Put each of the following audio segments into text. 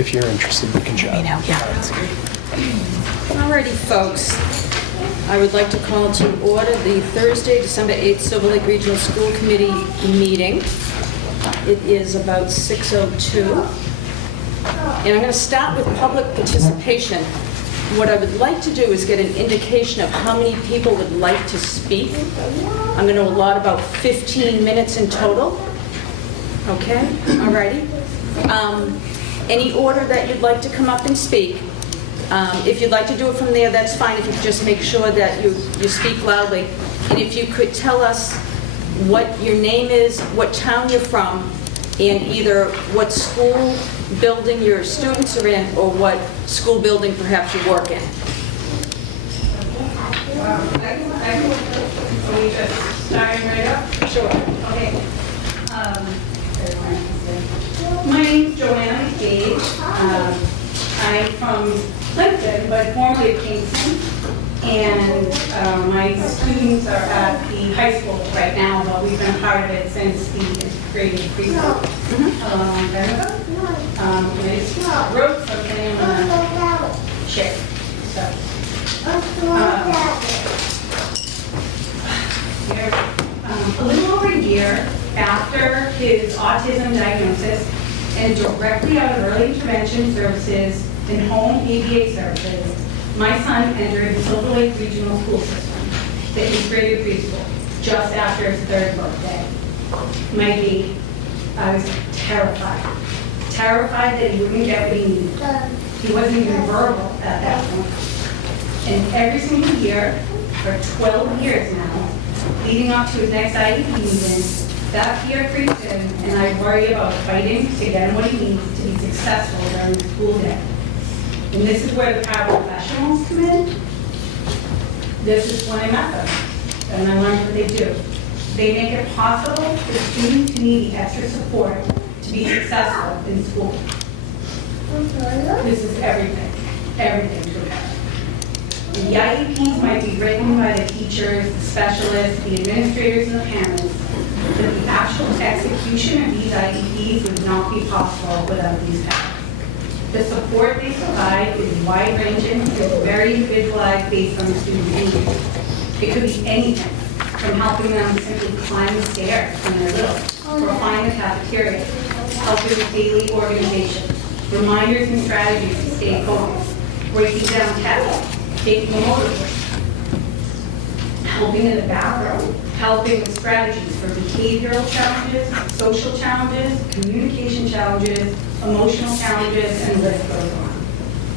if you're interested, we can chat. Alrighty, folks. I would like to call to order the Thursday, December 8th Silver Lake Regional School Committee meeting. It is about 6:02. And I'm going to start with public participation. What I would like to do is get an indication of how many people would like to speak. I'm going to allot about 15 minutes in total. Okay? Alrighty. Any order that you'd like to come up and speak. If you'd like to do it from there, that's fine. If you could just make sure that you speak loudly. And if you could tell us what your name is, what town you're from, and either what school building your students are in or what school building perhaps you work in. Are we just starting right up? Sure. Okay. My name's Joanna McGage. I'm from Clinton, but formerly of Kingston. And my students are at the high school right now, but we've been part of it since the integrated preschool a long time ago. I just wrote something I'm going to share. So, a little over a year after his autism diagnosis and directly out of early intervention services and home ABA services, my son entered the Silver Lake Regional School System, the integrated preschool, just after his 3rd birthday. My baby, I was terrified. Terrified that he wouldn't get what he needed. He wasn't even verbal at that point. And every single year, for 12 years now, leading up to his next IEP meeting, that fear creeps in, and I worry about fighting to get him what he needs to be successful during the school day. And this is where the paraprofessionals come in. This is when I met them, and I learned what they do. They make it possible for students who need the extra support to be successful in school. This is everything to a parent. The IEPs might be written by the teachers, the specialists, the administrators, and the parents, but the actual execution of these IEPs would not be possible without these parents. The support they provide is wide-ranging, it's very individualized based on the student's needs. It could be anything, from helping them simply climb the stairs when they're little, or find the cafeteria, helping with daily organization, reminders and strategies to stay focused, breaking down tasks, taking a motor break, helping in the bathroom, helping with strategies for behavioral challenges, social challenges, communication challenges, emotional challenges, and the list goes on.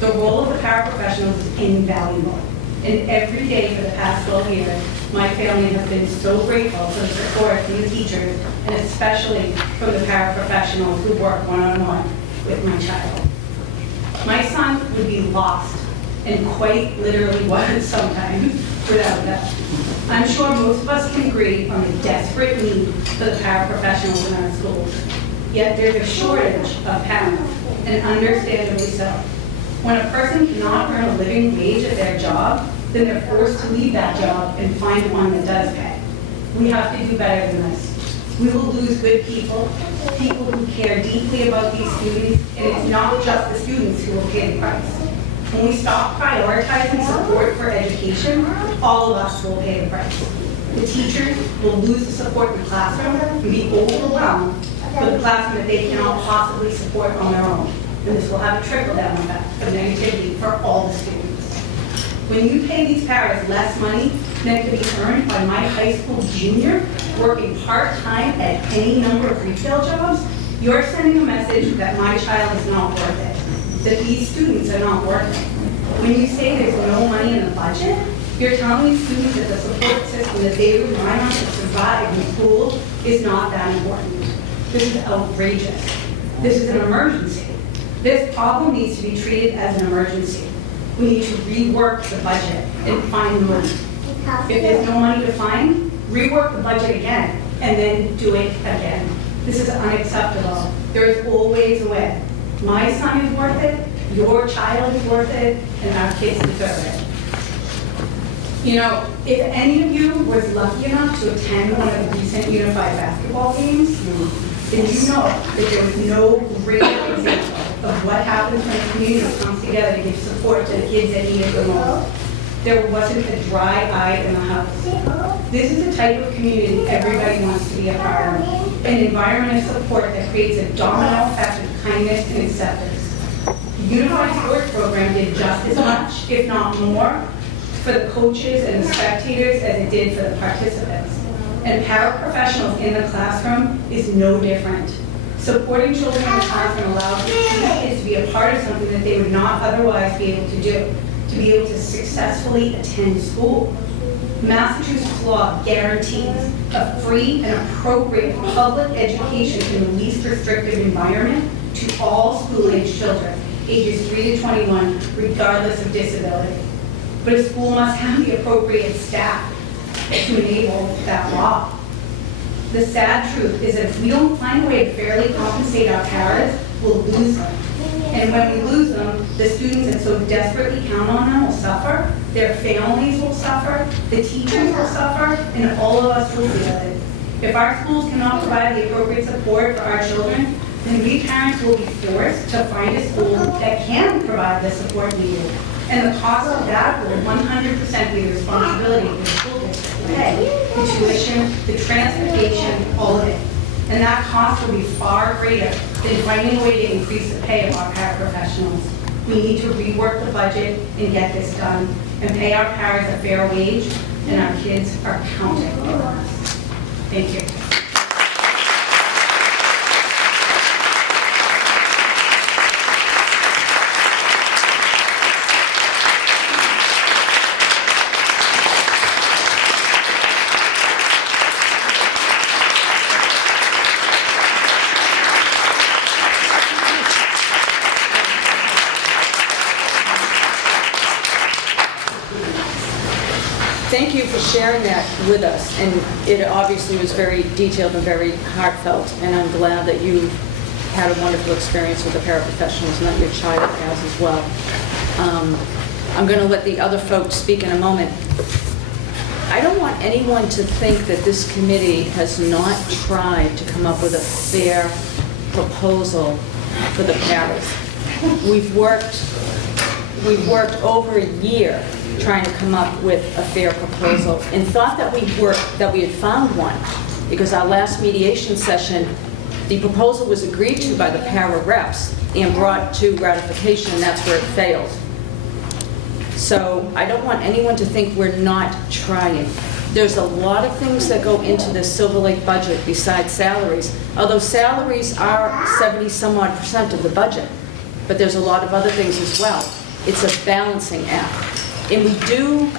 The role of the paraprofessionals is invaluable. And every day for the past 12 years, my family has been so grateful for the support from the teachers, and especially from the paraprofessionals who work one-on-one with my child. My son would be lost, and quite literally was sometimes, without them. I'm sure most of us can agree on the desperate need for the paraprofessionals in our schools. Yet there's a shortage of parents, and understandably so. When a person cannot earn a living wage at their job, then they're forced to leave that job and find one that does pay. We have to do better than this. We will lose good people, people who care deeply about these students, and it's not just the students who will pay the price. When we stop prioritizing support for education, all of us will pay the price. The teachers will lose the support in the classroom and be overwhelmed with a classroom that they cannot possibly support on their own. And this will have a trickle-down effect of negativity for all the students. When you pay these paras less money than could be earned by my high school junior working part-time at any number of retail jobs, you're sending a message that my child is not worth it, that these students are not worth it. When you say there's no money in the budget, you're telling these students that the support system that they rely on to survive in school is not that important. This is outrageous. This is an emergency. This problem needs to be treated as an emergency. We need to rework the budget and find the money. If there's no money to find, rework the budget again, and then do it again. This is unacceptable. There is always a way. My son is worth it, your child is worth it, and our kids deserve it. You know, if any of you was lucky enough to attend one of the recent unified basketball games, then you know that there was no greater example of what happens when the community comes together to give support to the kids that need it the most. There wasn't a dry eye in the house. This is the type of community everybody wants to be a part of. An environment of support that creates a domino effect of kindness and acceptance. The Unified Sports Program did just as much, if not more, for the coaches and the spectators as it did for the participants. And paraprofessionals in the classroom is no different. Supporting children in the classroom allows these kids to be a part of something that they would not otherwise be able to do, to be able to successfully attend school. Massachusetts law guarantees a free and appropriate public education in the least restrictive environment to all school-age children, ages 3 to 21, regardless of disability. But a school must have the appropriate staff to enable that law. The sad truth is that if we don't find a way to fairly compensate our parents, we'll lose them. And when we lose them, the students that so desperately count on them will suffer, their families will suffer, the teachers will suffer, and all of us will feel it. If our schools cannot provide the appropriate support for our children, then we parents will be forced to find a school that can provide the support needed. And the cost of that will 100% be the responsibility of the school district to pay. The tuition, the transportation, all of it. And that cost will be far greater than finding a way to increase the pay of our paraprofessionals. We need to rework the budget and get this done and pay our parents a fair wage, and our kids are counting on us. Thank you. Thank you for sharing that with us, and it obviously was very detailed and very heartfelt, and I'm glad that you had a wonderful experience with the paraprofessionals and that your child has as well. I'm going to let the other folks speak in a moment. I don't want anyone to think that this committee has not tried to come up with a fair proposal for the paras. We've worked over a year trying to come up with a fair proposal, and thought that we had found one, because our last mediation session, the proposal was agreed to by the para reps and brought to ratification, and that's where it failed. So I don't want anyone to think we're not trying. There's a lot of things that go into this Silver Lake budget besides salaries, although salaries are 70-some-odd% of the budget, but there's a lot of other things as well. It's a balancing act. And we do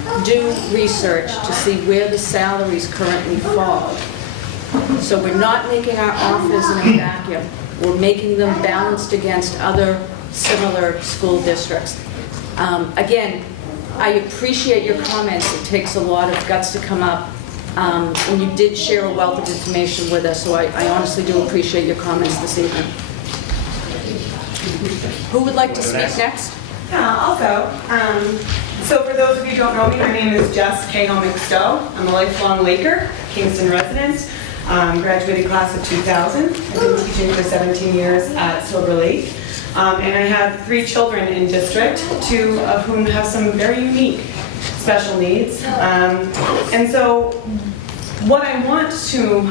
research to see where the salaries currently fall. So we're not making our offers in a vacuum. We're making them balanced against other similar school districts. Again, I appreciate your comments. It takes a lot of guts to come up. And you did share a wealth of information with us, so I honestly do appreciate your comments this evening. Who would like to speak next? Yeah, I'll go. So for those of you who don't know me, my name is Jess Cahill McStowe. I'm a lifelong Laker, Kingston resident, graduated class of 2000. I've been teaching for 17 years at Silver Lake. And I have 3 children in district, 2 of whom have some very unique special needs. And so what I want to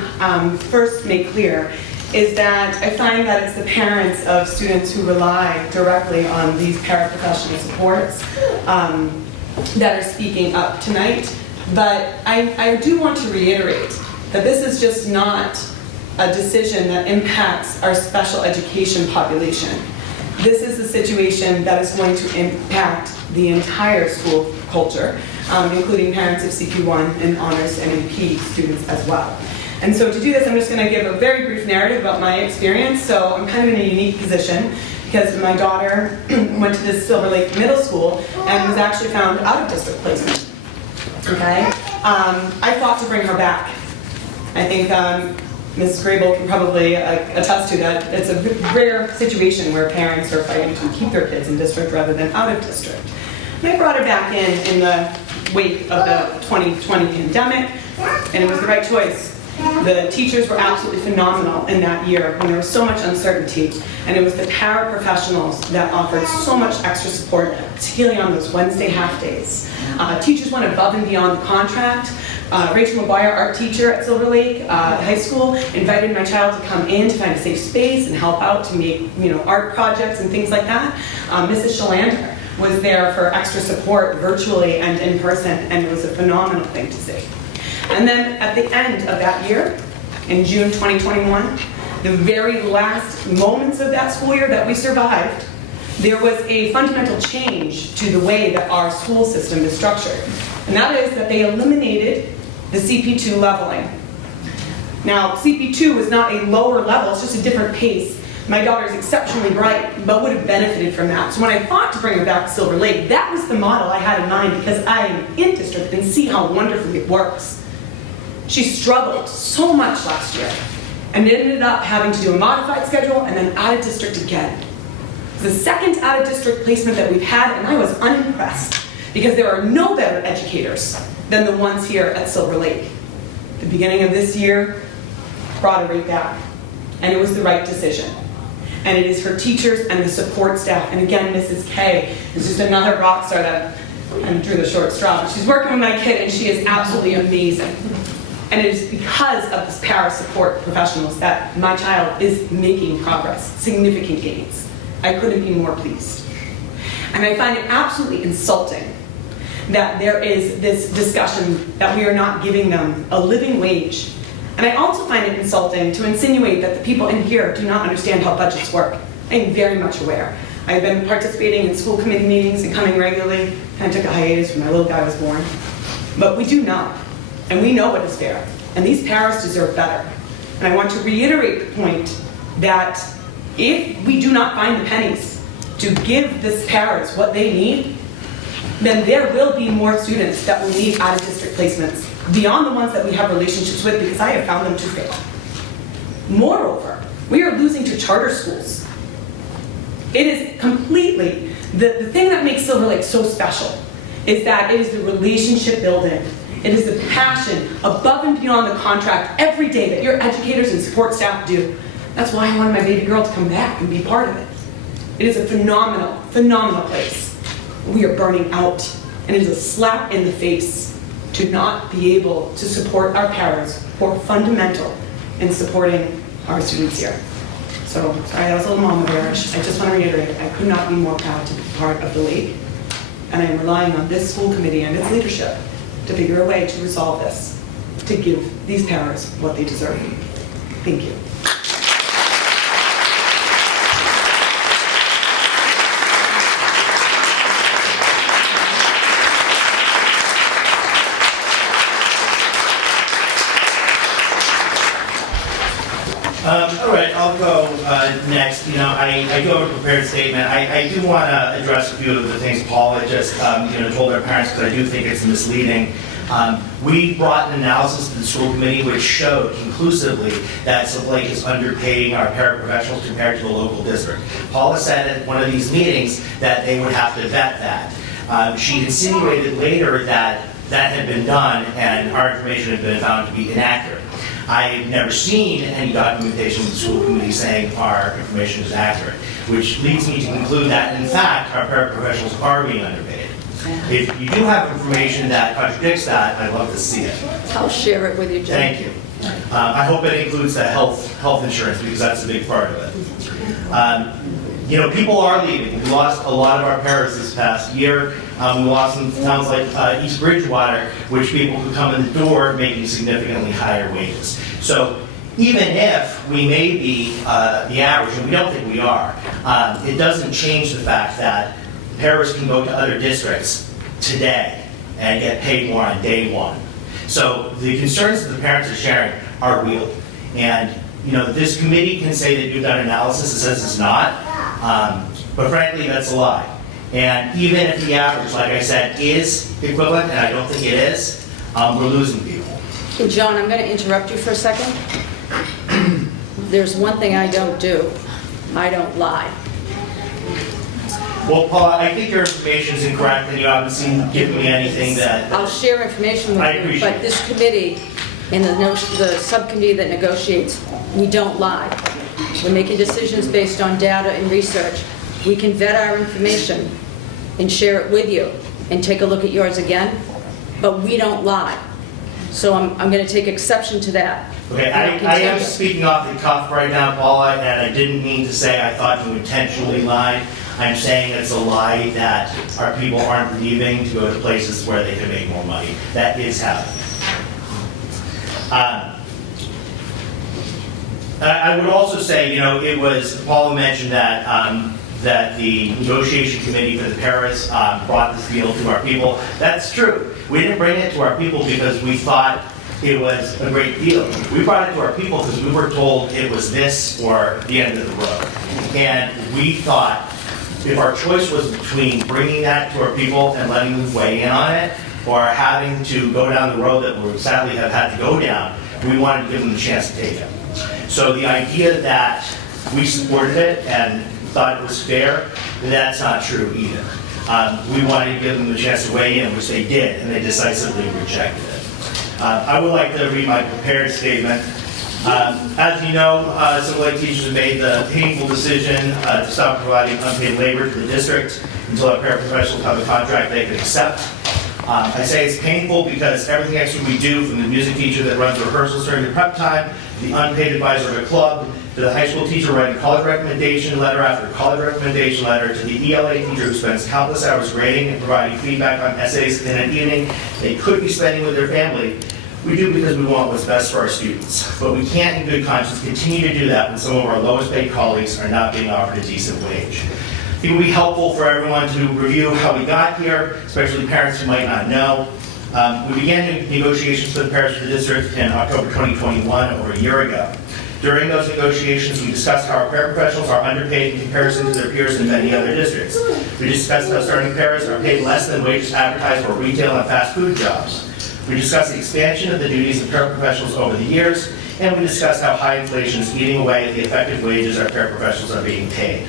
first make clear is that I find that it's the parents of students who rely directly on these paraprofessional supports that are speaking up tonight. But I do want to reiterate that this is just not a decision that impacts our special education population. This is a situation that is going to impact the entire school culture, including parents of CQ1 and honors and AP students as well. And so to do this, I'm just going to give a very brief narrative about my experience. So I'm kind of in a unique position because my daughter went to this Silver Lake Middle School and was actually found out of district placement. Okay? I fought to bring her back. I think Ms. Grable can probably attest to that. It's a rare situation where parents are fighting to keep their kids in district rather than out of district. And I brought her back in the wake of the 2020 pandemic, and it was the right choice. The teachers were absolutely phenomenal in that year when there was so much uncertainty, and it was the paraprofessionals that offered so much extra support, particularly on those Wednesday half days. Teachers went above and beyond the contract. Rachel McGuire, art teacher at Silver Lake High School, invited my child to come in to find a safe space and help out to make art projects and things like that. Mrs. Shalander was there for extra support virtually and in person, and it was a phenomenal thing to see. And then at the end of that year, in June 2021, the very last moments of that school year that we survived, there was a fundamental change to the way that our school system is structured. And that is that they eliminated the CP2 leveling. Now, CP2 is not a lower level, it's just a different pace. My daughter is exceptionally bright, but would have benefited from that. So when I thought to bring her back to Silver Lake, that was the model I had in mind because I am in district and see how wonderfully it works. She struggled so much last year and ended up having to do a modified schedule and then out of district again. It's the second out of district placement that we've had, and I was unimpressed because there are no better educators than the ones here at Silver Lake. The beginning of this year brought her right back, and it was the right decision. And it is her teachers and the support staff. And again, Mrs. K is just another rock star that kind of drew the short straw. But she's working with my kid, and she is absolutely amazing. And it is because of this para support professionals that my child is making progress, significant gains. I couldn't be more pleased. And I find it absolutely insulting that there is this discussion that we are not giving them a living wage. And I also find it insulting to insinuate that the people in here do not understand how budgets work. I am very much aware. I've been participating in school committee meetings and coming regularly. Kind of took a hiatus when my little guy was born. But we do know, and we know what is fair. And these paras deserve better. And I want to reiterate the point that if we do not find the pennies to give these paras what they need, then there will be more students that will need out-of-district placements beyond the ones that we have relationships with, because I have found them to fail. Moreover, we are losing to charter schools. It is completely, the thing that makes Silver Lake so special is that it is the relationship building. It is the passion above and beyond the contract every day that your educators and support staff do. That's why I wanted my baby girl to come back and be part of it. It is a phenomenal, phenomenal place. We are burning out, and it is a slap in the face to not be able to support our parents who are fundamental in supporting our students here. So, sorry, that was a little mama bearish. I just want to reiterate, I could not be more proud to be part of the Lake, and I am relying on this school committee and its leadership to figure a way to resolve this, to give these parents what they deserve. Thank you. All right, I'll go next. I do have a prepared statement. I do want to address a few of the things Paula just told our parents, because I do think it's misleading. We brought an analysis to the school committee which showed conclusively that Silver Lake is underpaying our paraprofessionals compared to the local district. Paula said at one of these meetings that they would have to vet that. She insinuated later that that had been done and our information had been found to be inaccurate. I've never seen any documentation from the school committee saying our information is accurate, which leads me to conclude that, in fact, our paraprofessionals are being underpaid. If you do have information that contradicts that, I'd love to see it. I'll share it with you, Jen. Thank you. I hope it includes the health insurance, because that's a big part of it. People are leaving. We lost a lot of our paras this past year. We lost some towns like East Bridgewater, which people could come in the door making significantly higher wages. So even if we may be the average, and we don't think we are, it doesn't change the fact that paras can go to other districts today and get paid more on day one. So the concerns that the parents are sharing are real. And this committee can say that you've done analysis that says it's not, but frankly, that's a lie. And even if the average, like I said, is equivalent, and I don't think it is, we're losing people. Hey, John, I'm going to interrupt you for a second. There's one thing I don't do. I don't lie. Well, Paula, I think your information is incorrect, and you haven't given me anything that... I'll share information I with you, appreciate but this committee And the subcommittee that negotiates, we don't lie. We're making decisions based on data and research. We can vet our information and share it with you and take a look at yours again, but we don't lie. So I'm going to take exception to that. Okay, I I don't am contend it. speaking off the cuff right now, Paula, and I didn't mean to say I thought you intentionally lied. I'm saying it's a lie that our people aren't leaving to go to places where they can make more money. That is happening. I would also say, you know, it was, Paula mentioned that, that the negotiation committee for the Paris brought this deal to our people. That's true. We didn't bring it to our people because we thought it was a great deal. We brought it to our people because we were told it was this or the end of the road. And we thought if our choice was between bringing that to our people and letting them weigh in on it, or having to go down the road that we sadly have had to go down, we wanted to give them the chance to take it. So the idea that we supported it and thought it was fair, that's not true either. We wanted to give them the chance to weigh in, which they did, and they decisively rejected it. I would like to read my prepared statement. As you know, Civil Lake teachers have made the painful decision to stop providing unpaid labor to the district until our paraprofessionals have a contract they can accept. I say it's painful because everything extra we do, from the music teacher that runs rehearsals during the prep time, the unpaid advisor at a club, to the high school teacher writing college recommendation letter after college recommendation letter, to the ELA teacher who spends countless hours grading and providing feedback on essays in an evening they could be spending with their family. We do because we want what's best for our students. But we can't in good conscience continue to do that when some of our lowest paid colleagues are not being offered a decent wage. It would be helpful for everyone to review how we got here, especially parents who might not know. We began negotiations for the Paris for the district in October 2021, over a year ago. During those negotiations, we discussed how our paraprofessionals are underpaid in comparison to their peers in many other districts. We discussed how starting paras are paid less than wages advertised for retail and fast food jobs. We discussed the expansion of the duties of paraprofessionals over the years, and we discussed how high inflation is eating away at the effective wages our paraprofessionals are being paid.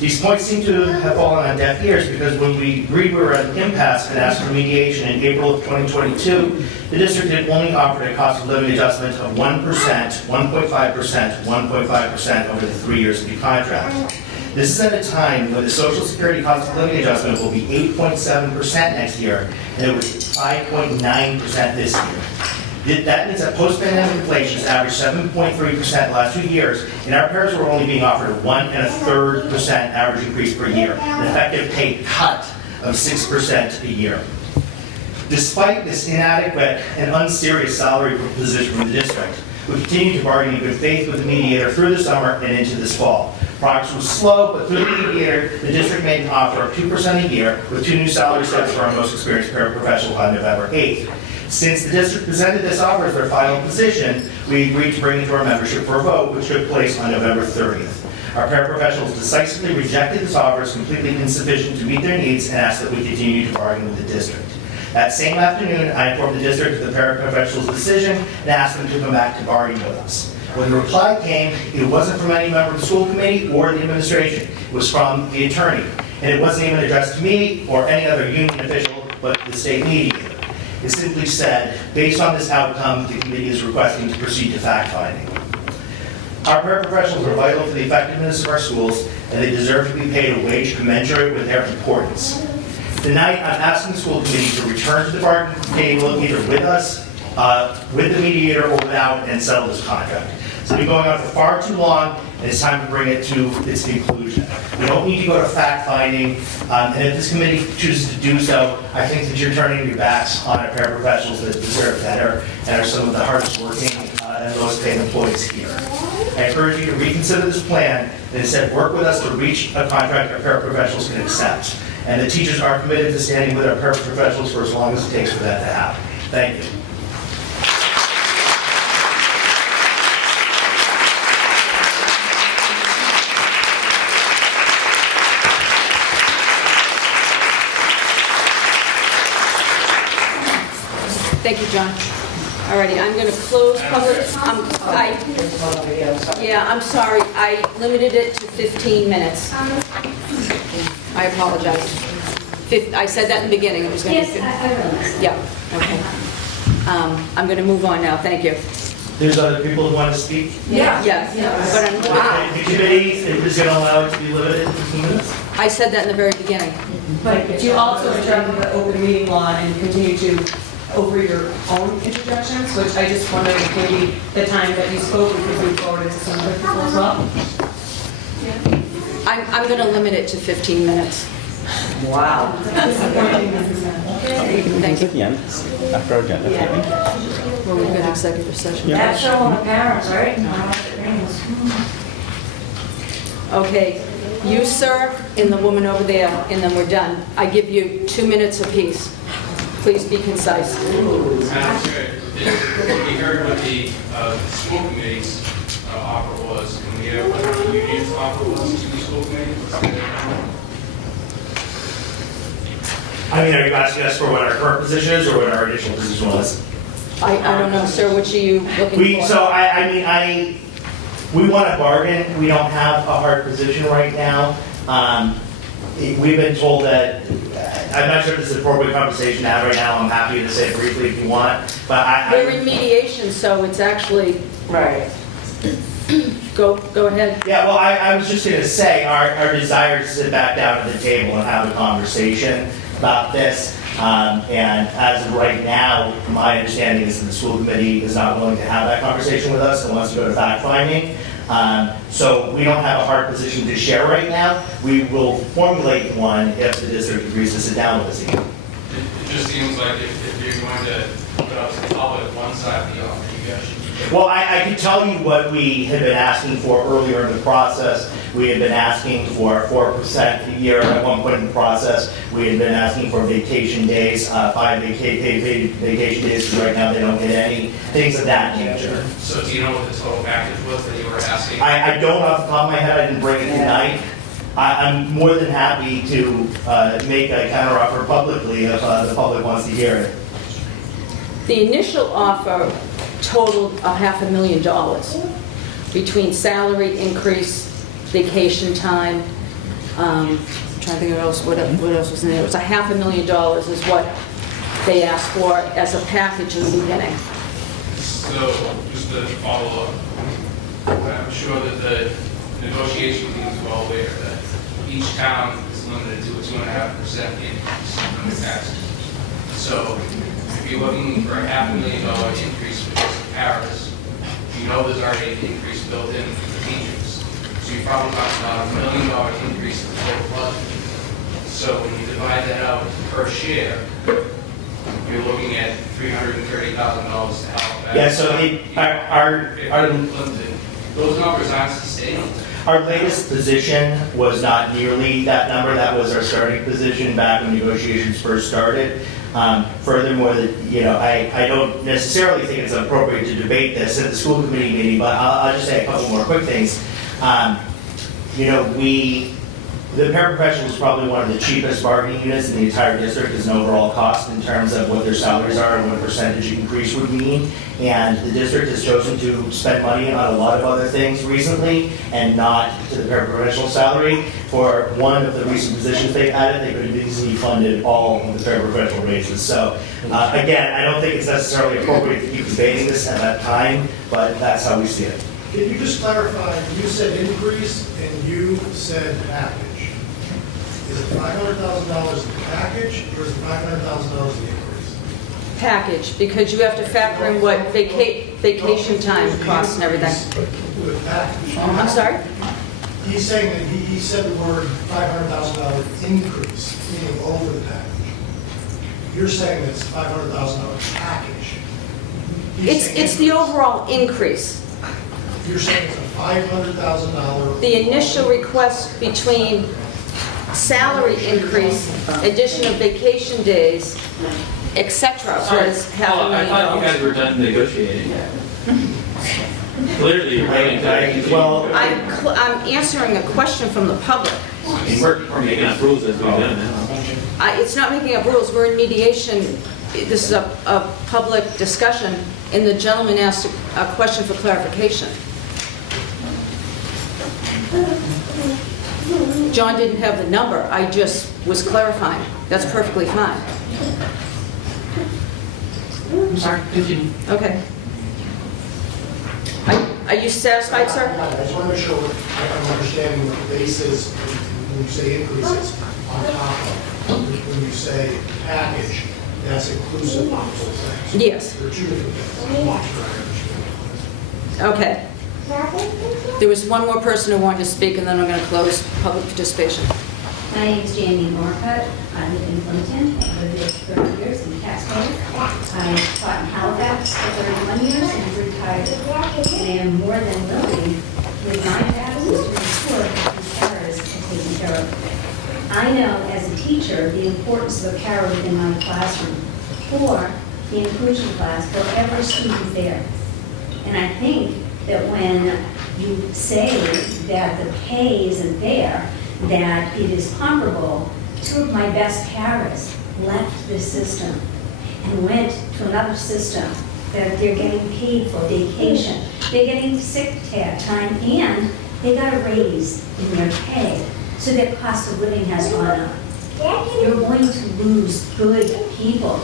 These points seem to have fallen on deaf ears because when we agreed we were at an impasse and asked for mediation in April of 2022, the district had only offered a cost of living adjustment of 1%, 1.5%, 1.5% over the 3 years of the contract. This is at a time when the Social Security cost of living adjustment will be 8.7% next year, and it was 5.9% this year. That means that post-pandemic inflation has averaged 7.3% the last 2 years, and our paras were only being offered a 1 1/3% average increase per year, an effective pay cut of 6% a year. Despite this inadequate and unserious salary proposition from the district, we continue to bargain in good faith with the mediator through the summer and into this fall. Progress was slow, but through the mediator, the district made an offer of 2% a year with 2 new salary steps for our most experienced paraprofessional on November 8th. Since the district presented this offer as their final position, we agreed to bring it to our membership for a vote, which took place on November 30th. Our paraprofessionals decisively rejected this offer as completely insufficient to meet their needs and asked that we continue to bargain with the district. That same afternoon, I informed the district of the paraprofessionals' decision and asked them to come back to bargain with us. When the reply came, it wasn't from any member of the school committee or the administration. It was from the attorney. And it wasn't even addressed to me or any other union official, but the state mediator. It simply said, based on this outcome, the committee is requesting to proceed to fact-finding. Our paraprofessionals are vital to the effectiveness of our schools, and they deserve to be paid a wage commensurate with their importance. Tonight, I'm asking the school committee to return to the bargaining table, either with us, with the mediator, or without, and settle this contract. It's been going on for far too long, and it's time to bring it to its conclusion. We don't need to go to fact-finding, and if this committee chooses to do so, I think that you're turning your backs on our paraprofessionals that deserve better and are some of the hardest working and lowest paid employees here. I encourage you to reconsider this plan and instead work with us to reach a contract our paraprofessionals can accept. And the teachers are committed to standing with our paraprofessionals for as long as it takes for that to happen. Thank you. Thank you, John. All righty, I'm going to close public, I'm sorry, I limited it to 15 minutes. I apologize. I said that in the beginning, it was going to be... Yes, I realize. Yeah, okay. I'm going to move on now, thank you. There's other people who want to speak? Yes, but I'm- The committee is going to allow it to be limited to 15 minutes? I said that in the very beginning. But you also interrupt the open meeting law and continue to over your own interjections, which I just wondered if maybe the time that you spoke, we could move forward into some other people as well. I'm going to limit it to 15 minutes. Wow. Disappointing, Mrs. Madden. Thank you. At the end, after our agenda, maybe. Well, we've got executive session. That's showing the parents, right? Okay, you, sir, and the woman over there, and then we're done. I give you 2 minutes apiece. Please be concise. Madam Chair, we heard what the school committee's offer was. Can we hear what the union's offer was to the school committee? I mean, are you asking us for what our current position is or what our initial position was? I don't know, sir, which are you looking for? We want to bargain. We don't have a hard position right now. We've been told that, I'm not sure if this is an appropriate conversation to have right now. I'm happy to say it briefly if you want, but We're in mediation, so it's actually, Right. go ahead. Yeah, well, I was just going to say, our desire is to sit back down at the table and have a conversation about this. And as of right now, my understanding is that the school committee is not willing to have that conversation with us and wants to go to fact-finding. So we don't have a hard position to share right now. We will formulate one if the district agrees to sit down with us again. It just seems like if you're going to put up the public one side of the offer, you guys should. Well, I can tell you what we had been asking for earlier in the process. We had been asking for 4% a year at one point in the process. We had been asking for vacation days, 5 paid vacation days, because right now they don't get any, things of that nature. So do you know what the total package was that you were asking? I don't off the top of my head, I didn't bring it tonight. I'm more than happy to make a counteroffer publicly if the public wants to hear it. The initial offer totaled $500,000 between salary increase, vacation time, trying to think what else was in there. It was $500,000 is what they asked for as a package in the beginning. So just to follow up, I'm sure that the negotiation team is well aware that each town is limited to a 2.5% increase in the taxes. So if you're looking for a $500,000 increase for just Paris, you know there's already an increase built in for the teachers. So you're probably talking about $1 million increase in the total budget. So when you divide that out per share, you're looking at $330,000 to help out. Yeah, so Those numbers aren't sustainable. our latest position was not nearly that number. That was our starting position back when negotiations first started. Furthermore, I don't necessarily think it's appropriate to debate this at the school committee meeting, but I'll just say a couple more quick things. The paraprofessional is probably one of the cheapest bargaining units in the entire district as an overall cost in terms of what their salaries are and what percentage increase would mean. And the district has chosen to spend money on a lot of other things recently and not to the paraprofessional salary. For one of the recent positions they've added, they could have easily funded all of the paraprofessional raises. So again, I don't think it's necessarily appropriate to keep debating this at that time, but that's how we see it. Can you just clarify, you said increase and you said package. Is it $500,000 the package or is it $500,000 the increase? Package, because you have to factor in what vacation time costs and everything. The package. I'm sorry? He's saying that he said the word $500,000 increase, meaning over the package. You're saying it's $500,000 package. He's saying It's the overall increase. You're saying it's a $500,000. The initial request between salary increase, addition of vacation days, etc. was I thought you guys $500,000. were done negotiating. Clearly, you're willing to. Well, I'm answering a question from the public. We're making up rules as we've done now. It's not making up rules, we're in mediation. This is a public discussion, and the gentleman asked a question for clarification. John didn't have the number, I just was clarifying. That's perfectly fine. I'm sorry, continue. Okay. Are you satisfied, sir? I just want to make sure I'm understanding what the base is when you say increases on top of. When you say package, that's inclusive of those things. Yes. There are two different things. I'm not sure I understand. Okay. There was one more person who wanted to speak, and then I'm going to close public participation. My name is Jamie Norcutt. I live in Clinton. I've lived there for 30 years in Cascade. I taught in Halifax for 31 years and retired. And I am more than willing, with my absence, to ensure that these errors are taken care of. I know as a teacher the importance of a carer within my classroom for the inclusion class for every student there. And I think that when you say that the pay isn't there, that it is comparable, two of my best paras left this system and went to another system that they're getting paid for vacation. They're getting sick time, and they got a raise in their pay, so their cost of living has gone up. You're going to lose good people.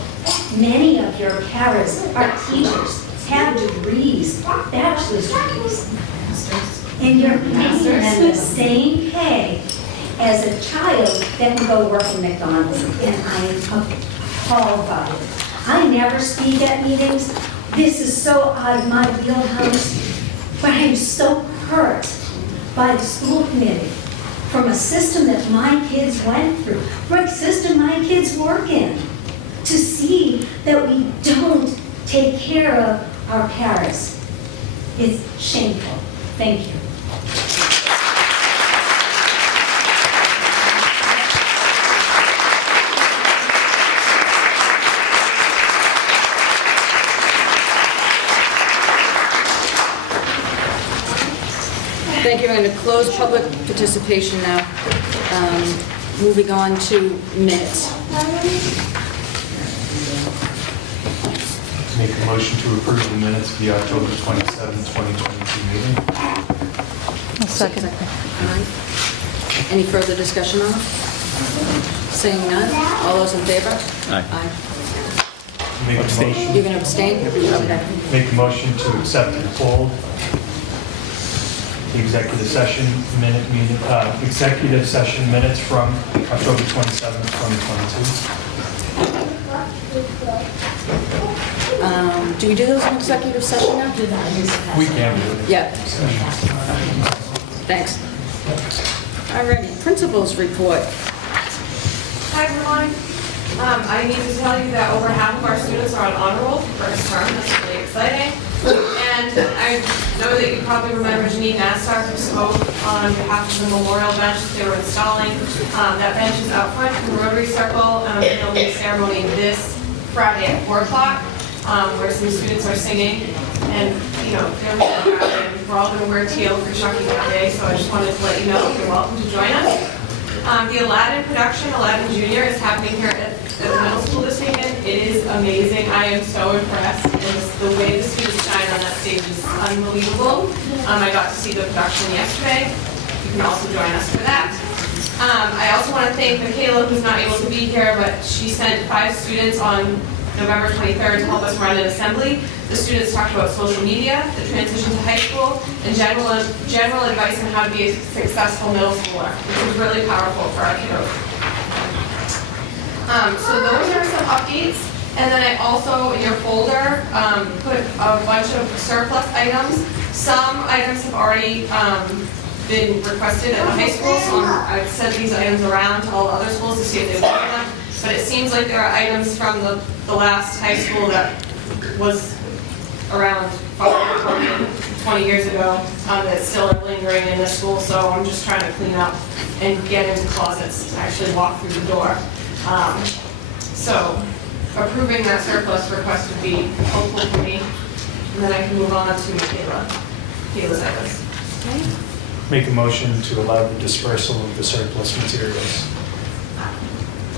Many of your paras are teachers, have degrees, bachelor's degrees, and you're paying them the same pay as a child that can go work in McDonald's, and I am appalled by it. I never speak at meetings. This is so out of my wheelhouse, but I'm so hurt by the school committee from a system that my kids went through, from a system my kids work in, to see that we don't take care of our paras. It's shameful. Thank you. Thank you. I'm going to close public participation now. Moving on to minutes. Make a motion to approve the minutes of the October 27, 2022 meeting. I'll second. All right. Any further discussion on it? Seeing none, all those in favor? Aye. Make a motion, You're going to abstain? Okay. make a motion to accept and hold the executive session minutes from October 27, 2022. Do we do those in executive session now? We can do it. Yeah. Thanks. All righty, principals report. Hi, everyone. I need to tell you that over half of our students are on honor roll for first term. That's really exciting. And I know that you probably remember Janine Nassar, who spoke on behalf of the memorial bench that they were installing. That bench is out front in the Rotary Circle. There'll be a ceremony this Friday at 4 o'clock, where some students are singing. And, you know, they're really proud, and we're all going to wear teal for Chucky that day, so I just wanted to let you know you're welcome to join us. The Aladdin production, Aladdin Junior, is happening here at the middle school this weekend. It is amazing. I am so impressed. And the way the students shine on that stage is unbelievable. I got to see the production yesterday. You can also join us for that. I also want to thank Michaela, who's not able to be here, but she sent 5 students on November 23rd to help us run an assembly. The students talked about social media, the transition to high school, and general advice on how to be a successful middle schooler, which was really powerful for our kiddos. So those are some updates. And then I also, in your folder, put a bunch of surplus items. Some items have already been requested at the high school, so I've sent these items around to all the other schools to see if they want them. But it seems like there are items from the last high school that was around 20 years ago that still are lingering in the school, so I'm just trying to clean up and get into closets to actually walk through the door. So approving that surplus request would be helpful for me, and then I can move on to Michaela's items. Okay. Make a motion to allow the dispersal of the surplus materials.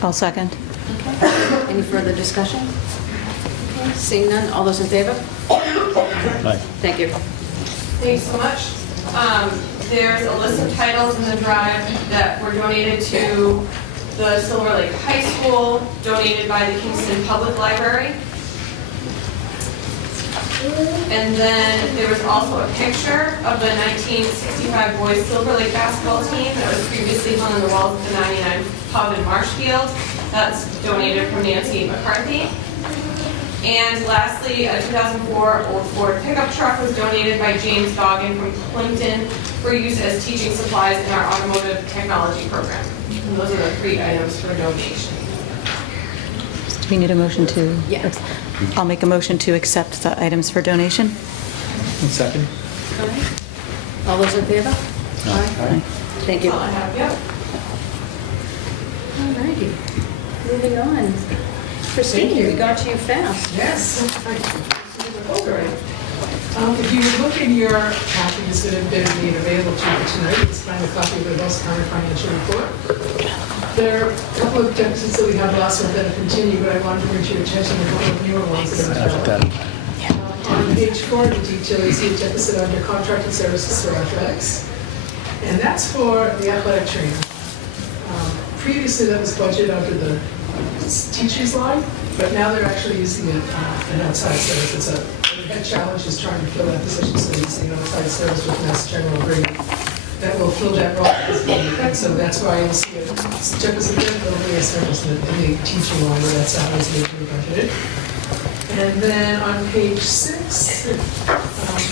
I'll second. Okay. Any further discussion? Okay. Seeing none, all those in favor? Aye. Thank you. Thanks so much. There's a list of titles in the drive that were donated to the Silver Lake High School, donated by the Kingston Public Library. And then there was also a picture of the 1965 boys Silver Lake basketball team that was previously hung on the walls of the 99 pub in Marshfield. That's donated from Nancy McCarthy. And lastly, a 2004 old Ford pickup truck was donated by James Goggin from Clinton for use as teaching supplies in our automotive technology program. And those are the 3 items for donation. Do we need a motion to? Yeah. I'll make a motion to accept the items for donation. Second? All those in favor? Aye. Thank you. That's all I have, yep. All righty. Moving on. Christine, we got to you fast. Yes. If you look in your packages that have been made available to you tonight, you'll find a copy of the most current financial report. There are a couple of deficits that we had last month that have continued, but I wanted to bring to your attention a couple of newer ones that have developed. On page 4 of the detail, you see a deficit under contracted services for athletics, and that's for the athletic trainer. Previously, that was budgeted under the teachers line, but now they're actually using it an outside service. It's a head challenge is trying to fill that position, so they're using an outside service with Mass General agreement that will fill that role. And so that's why you'll see a deficit there, but it'll be a service in the teaching line where that salary is being budgeted. And then on page 6,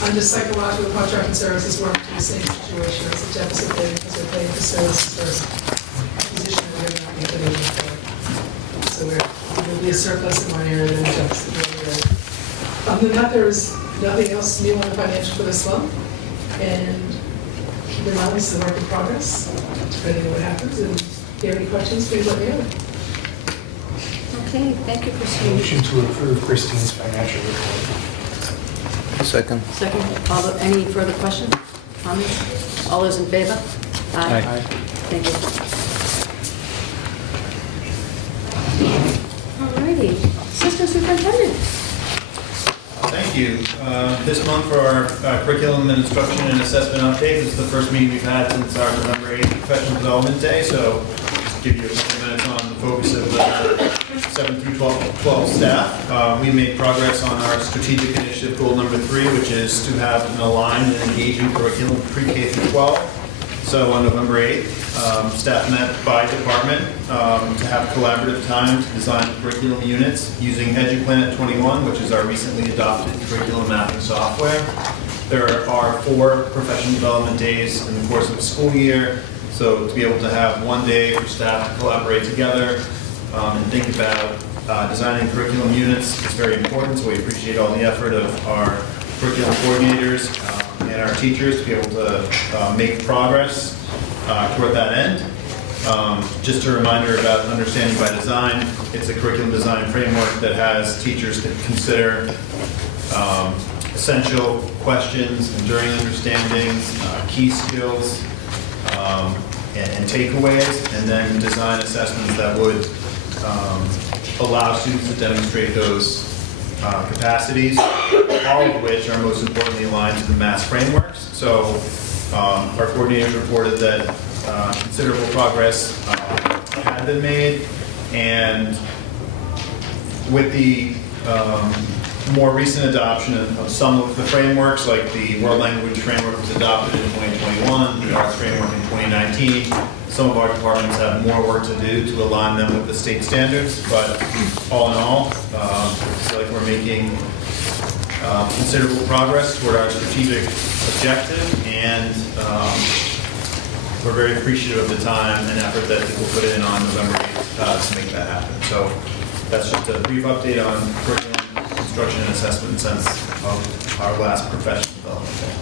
under psychological contracted services, we're into the same situation as a deficit there because we're paying for services for a position that we're not yet able to fill. So there will be a surplus in one area and a deficit in another area. Other than that, there's nothing else new on the financial for this month. And keep in mind, this is a work in progress, depending on what happens. And if you have any questions, please let me know. Okay, thank you, Christine. Motion to approve Christine's financial report. Second. Second, any further questions, comments? All those in favor? Aye. Thank you. All righty, Assistant Superintendent. Thank you. This month for our curriculum and instruction and assessment update, this is the first meeting we've had since our November 8th Professional Development Day, so just give you a couple minutes on the focus of the 7 through 12 staff. We made progress on our strategic initiative goal number 3, which is to have an aligned and engaging curriculum pre-K through 12. So on November 8th, staff met by department to have collaborative time to design curriculum units using EduPlanet 21, which is our recently adopted curriculum mapping software. There are 4 professional development days in the course of a school year, so to be able to have one day for staff to collaborate together and think about designing curriculum units is very important, so we appreciate all the effort of our curriculum coordinators and our teachers to be able to make progress toward that end. Just a reminder about understanding by design. It's a curriculum design framework that has teachers to consider essential questions, enduring understanding, key skills, and takeaways, and then design assessments that would allow students to demonstrate those capacities, all of which are most importantly aligned to the MASS frameworks. So our coordinators reported that considerable progress had been made, and with the more recent adoption of some of the frameworks, like the World Language Framework was adopted in 2021, the Arts Framework in 2019, some of our departments have more work to do to align them with the state standards, but all in all, I feel like we're making considerable progress toward our strategic objective, and we're very appreciative of the time and effort that people put in on November 8th to make that happen. So that's just a brief update on curriculum, instruction, and assessment since our last professional development day.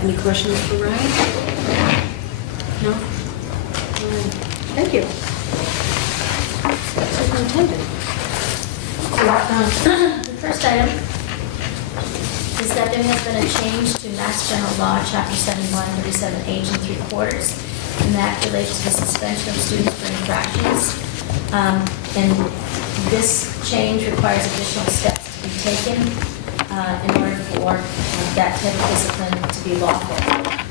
Any questions for Ryan? No? All right. Thank you. Superintendent. The first item is that there has been a change to Mass General Law, Chapter 71, 37H and 3/4, and that relates to the suspension of students for infractions. And this change requires additional steps to be taken in order for that type of discipline to be lawful.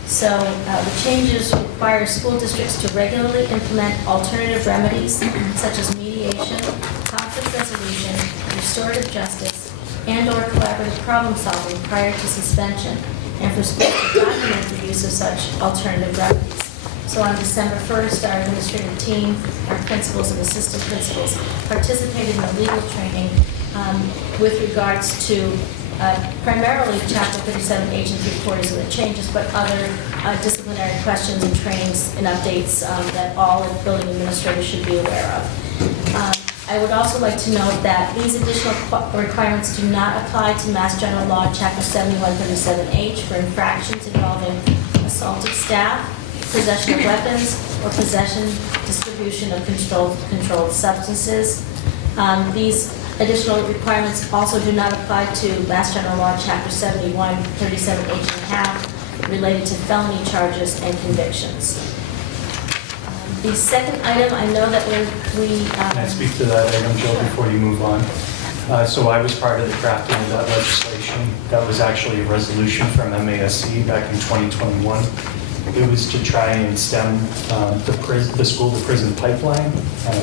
So the changes require school districts to regularly implement alternative remedies such as mediation, conflict resolution, restorative justice, and/or collaborative problem solving prior to suspension, and for schools to document the use of such alternative remedies. So on December 1st, our administrative team, our principals and assistant principals participated in the legal training with regards to primarily Chapter 37H and 3/4 of the changes, but other disciplinary questions and trainings and updates that all building administrators should be aware of. I would also like to note that these additional requirements do not apply to Mass General Law, Chapter 7137H for infractions involving assault of staff, possession of weapons, or possession, distribution of controlled substances. These additional requirements also do not apply to Mass General Law, Chapter 7137H and half, related to felony charges and convictions. The second item, I know that we Can I speak to that item, Jill, before you move on? So I was part of the crafting of that legislation. That was actually a resolution from MASC back in 2021. It was to try and stem the school-to-prison pipeline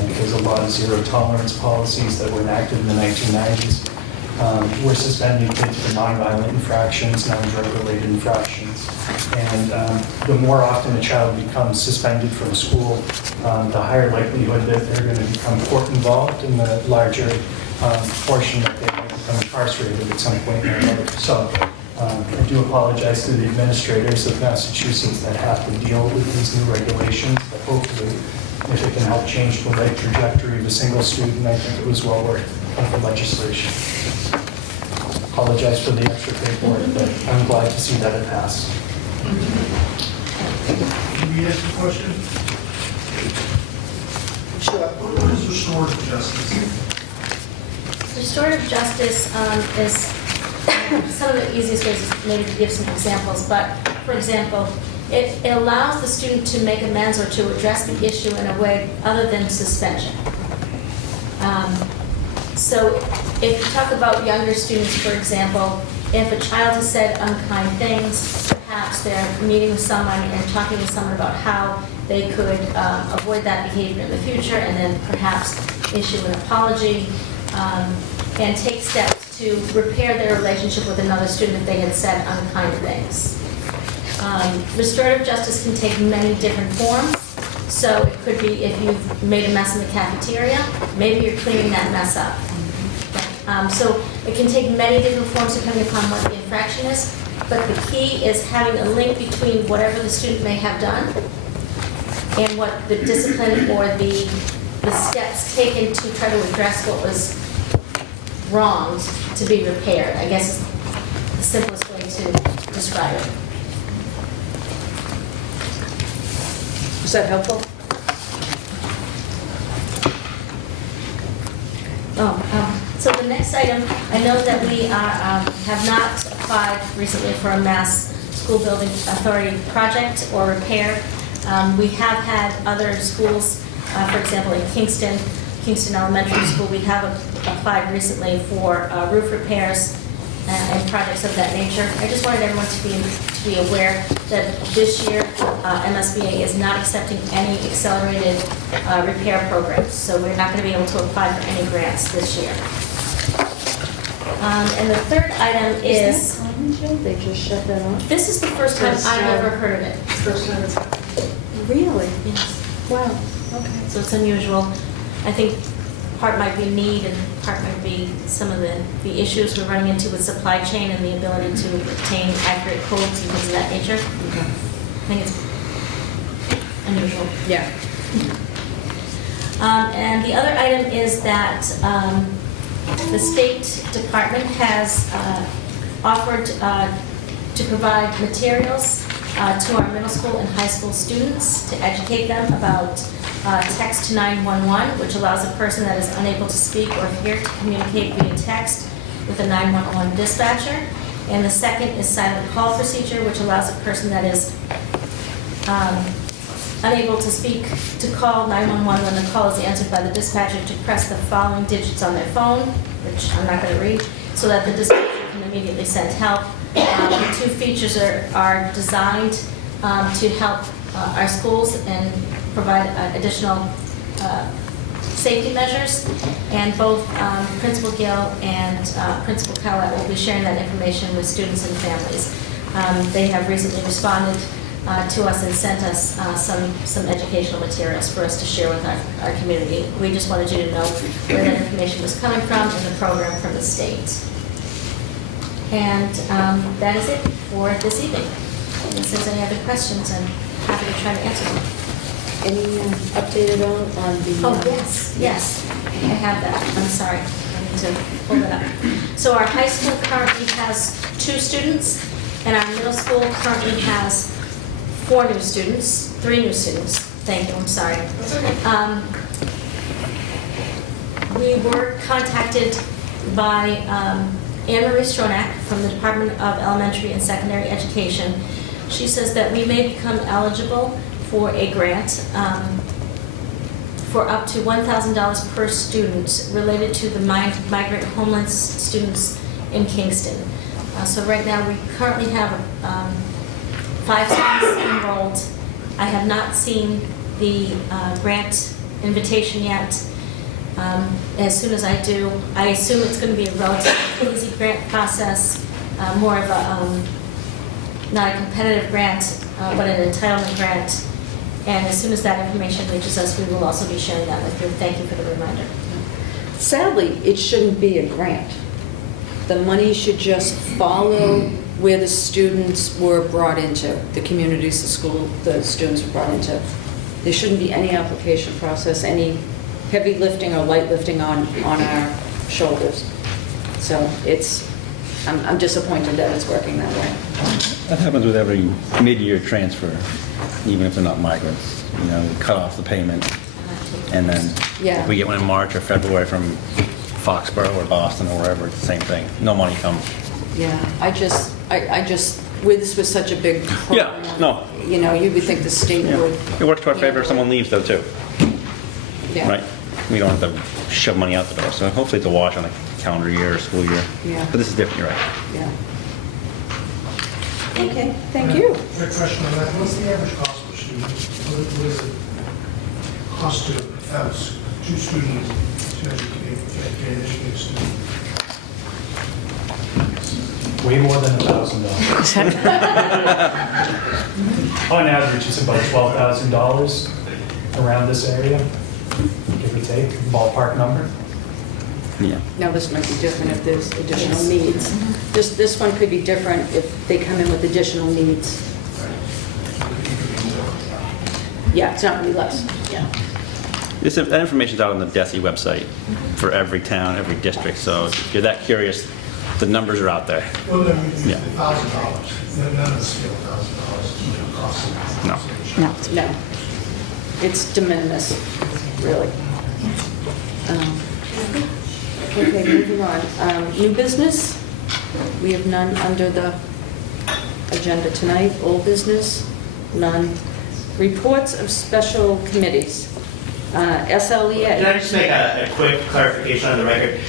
because a lot of zero-tolerance policies that were enacted in the 1990s were suspending kids for nonviolent infractions, non-drug-related infractions. And the more often a child becomes suspended from school, the higher likelihood that they're going to become court-involved, and the larger portion that they might become incarcerated at some point in their life. So I do apologize to the administrators of Massachusetts that have to deal with these new regulations, but hopefully, if it can help change the life trajectory of a single student, I think it was well worth the legislation. Apologize for the extra paperwork, but I'm glad to see that it passed. Can you answer the question? Sure. What is restorative justice? Restorative justice is some of the easiest ways is maybe to give some examples, but for example, it allows the student to make amends or to address the issue in a way other than suspension. So if you talk about younger students, for example, if a child has said unkind things, perhaps they're meeting with someone and talking with someone about how they could avoid that behavior in the future, and then perhaps issue an apology and take steps to repair their relationship with another student if they had said unkind things. Restorative justice can take many different forms. So it could be if you've made a mess in the cafeteria, maybe you're cleaning that mess up. So it can take many different forms depending upon what the infraction is, but the key is having a link between whatever the student may have done and what the discipline or the steps taken to try to address what was wronged to be repaired, I guess is the simplest way to describe it. Was that helpful? So the next item, I know that we have not applied recently for a Mass School Building Authority project or repair. We have had other schools, for example, in Kingston Elementary School, we have applied recently for roof repairs and projects of that nature. I just wanted everyone to be aware that this year MSBA is not accepting any accelerated repair programs, so we're not going to be able to apply for any grants this year. And the third item is They just shut that off? this is the first time I've ever heard of it. First time it's happened. Really? Yes. Wow, okay. So it's unusual. I think part might be need and part might be some of the issues we're running into with supply chain and the ability to obtain accurate codes and things of that nature. I think it's unusual. Yeah. And the other item is that the State Department has offered to provide materials to our middle school and high school students to educate them about text to 911, which allows a person that is unable to speak or hear to communicate via text with a 911 dispatcher. And the second is silent call procedure, which allows a person that is unable to speak to call 911 when the call is answered by the dispatcher to press the following digits on their phone, which I'm not going to read, so that the dispatcher can immediately send help. The two features are designed to help our schools and provide additional safety measures, and both Principal Gill and Principal Collette will be sharing that information with students and families. They have recently responded to us and sent us some educational materials for us to share with our community. We just wanted you to know where that information was coming from and the program from the state. And that is it for this evening. Unless there's any other questions, I'm happy to try to answer them. Any update at all on the... Oh, yes, I have that. I'm sorry, I need to pull it up. So our high school currently has 2 students, and our middle school currently has 3 new students. Thank you, I'm sorry. We were contacted by Anne-Marie Stronach from the Department of Elementary and Secondary Education. She says that we may become eligible for a grant for up to $1,000 per student related to the migrant homeless students in Kingston. So right now, we currently have 5 students enrolled. I have not seen the grant invitation yet. As soon as I do, I assume it's going to be a relatively easy grant process, more of a, not a competitive grant, but an entitlement grant. And as soon as that information reaches us, we will also be sharing that with you. Thank you for the reminder. Sadly, it shouldn't be a grant. The money should just follow where the students were brought into, the communities the students were brought into. There shouldn't be any application process, any heavy lifting or light lifting on our shoulders. So I'm disappointed that it's working that way. That happens with every mid-year transfer, even if they're not migrants. You know, we cut off the payment, and then if we get one in March or February from Foxborough or Boston or wherever, it's the same thing. No money comes. Yeah, I just, with this was such a big program. Yeah, no. You know, you would think the state would. It works to our favor if someone leaves, though, too. Yeah. Right? We don't have to shove money out the door. So hopefully it's a wash on a calendar year or school year. Yeah. But this is different, you're right. Yeah. Okay, thank you. Quick question on that. What's the average cost per student? What is the cost to have 2 students to educate a student? Way more than $1,000. On average, it's about $12,000 around this area, give or take, ballpark number. Yeah. Now, this might be different if there's additional needs. This one could be different if they come in with additional needs. Yeah, it's not going to be less. Yeah. That information's out on the DESE website for every town, every district. So if you're that curious, the numbers are out there. Well, no, Yeah. $1,000. None of the scale $1,000 cost. No. It's de minimis, really. Okay, moving on. New business? We have none under the agenda tonight. Old business? None. Reports of special committees. SLEA. Can I just make a quick clarification on the record?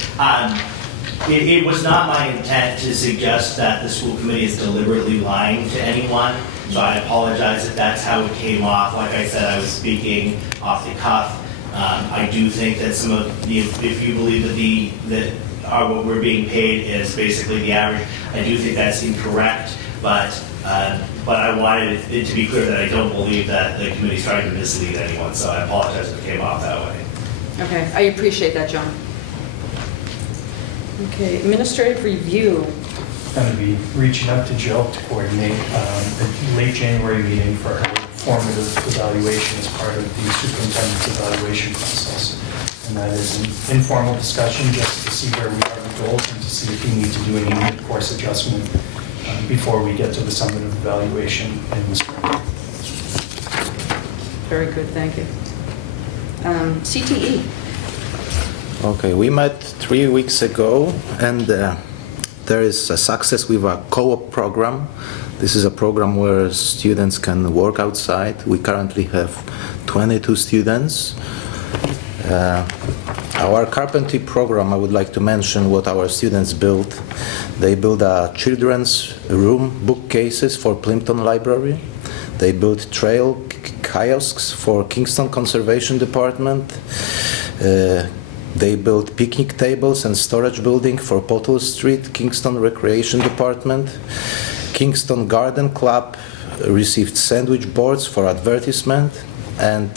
It was not my intent to suggest that the school committee is deliberately lying to anyone, so I apologize if that's how it came off. Like I said, I was speaking off the cuff. I do think that some of the, if you believe that what we're being paid is basically the average, I do think that's incorrect, but I wanted it to be clear that I don't believe that the committee's trying to mislead anyone, so I apologize if it came off that way. Okay, I appreciate that, John. Okay, administrative review. Going to be reaching out to Jill to coordinate a late January meeting for her formative evaluation as part of the superintendent's evaluation process. And that is an informal discussion just to see where we are with goals and to see if we need to do any mid-course adjustment before we get to the summative evaluation in the spring. Very good, thank you. CTE. Okay, we met 3 weeks ago, and there is a success with a co-op program. This is a program where students can work outside. We currently have 22 students. Our carpentry program, I would like to mention what our students built. They built a children's room bookcases for Plimpton Library. They built trail kiosks for Kingston Conservation Department. They built picnic tables and storage building for Pottle Street, Kingston Recreation Department. Kingston Garden Club received sandwich boards for advertisement, and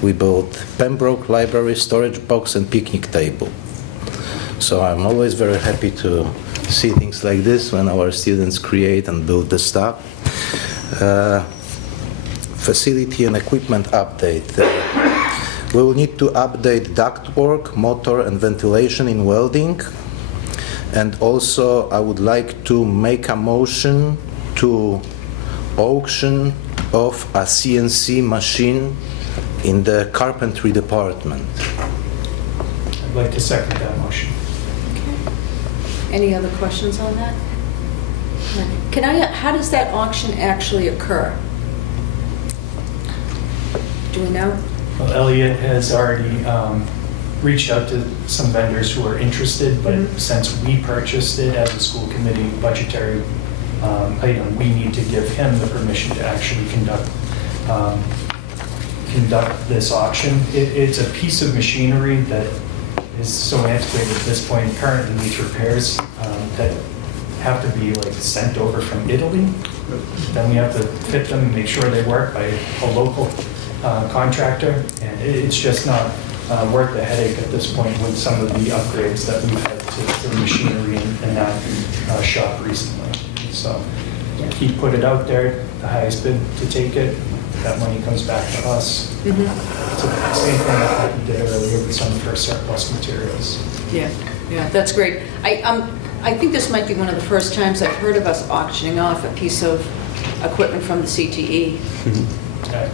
we built Pembroke Library storage box and picnic table. So I'm always very happy to see things like this when our students create and build the stuff. Facility and equipment update. We will need to update ductwork, motor and ventilation in welding. And also I would like to make a motion to auction of a CNC machine in the carpentry department. I'd like to second that motion. Any other questions on that? How does that auction actually occur? Do we know? Well, Elliot has already reached out to some vendors who are interested, but since we purchased it as a school committee budgetary item, we need to give him the permission to actually conduct this auction. It's a piece of machinery that is so antiquated at this point, currently needs repairs that have to be like sent over from Italy. Then we have to fit them and make sure they work by a local contractor, and it's just not worth the headache at this point with some of the upgrades that we've had to the machinery in that shop recently. So he put it out there, the highest bid to take it, that money comes back to us. So the same thing that he did earlier with some of her surplus materials. Yeah, that's great. I think this might be one of the first times I've heard of us auctioning off a piece of equipment from the CTE.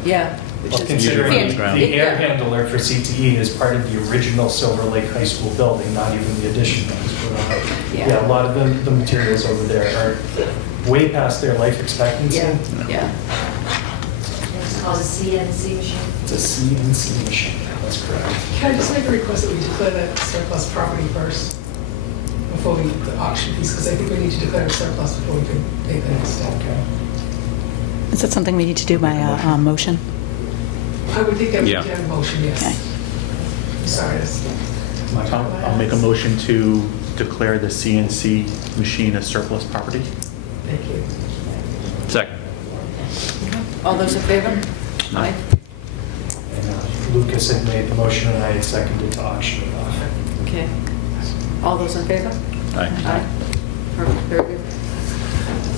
Yeah. Well, considering the air handler for CTE is part of the original Silver Lake High School building, not even the addition that was put on. Yeah, a lot of the materials over there are way past their life expectancy. Yeah. It's called a CNC machine. It's a CNC machine, that's correct. Can I just make a request that we declare that surplus property first before we the auction piece? Because I think we need to declare it surplus before we can take the next step. Okay. Is that something we need to do by motion? I would think that we can motion, yes. I'm sorry. I'll make a motion to declare the CNC machine as surplus property. Thank you. Second. All those in favor? Aye. And Lucas had made the motion and I had seconded to auction it off. Okay. All those in favor? Aye. Aye. Perfect, very good.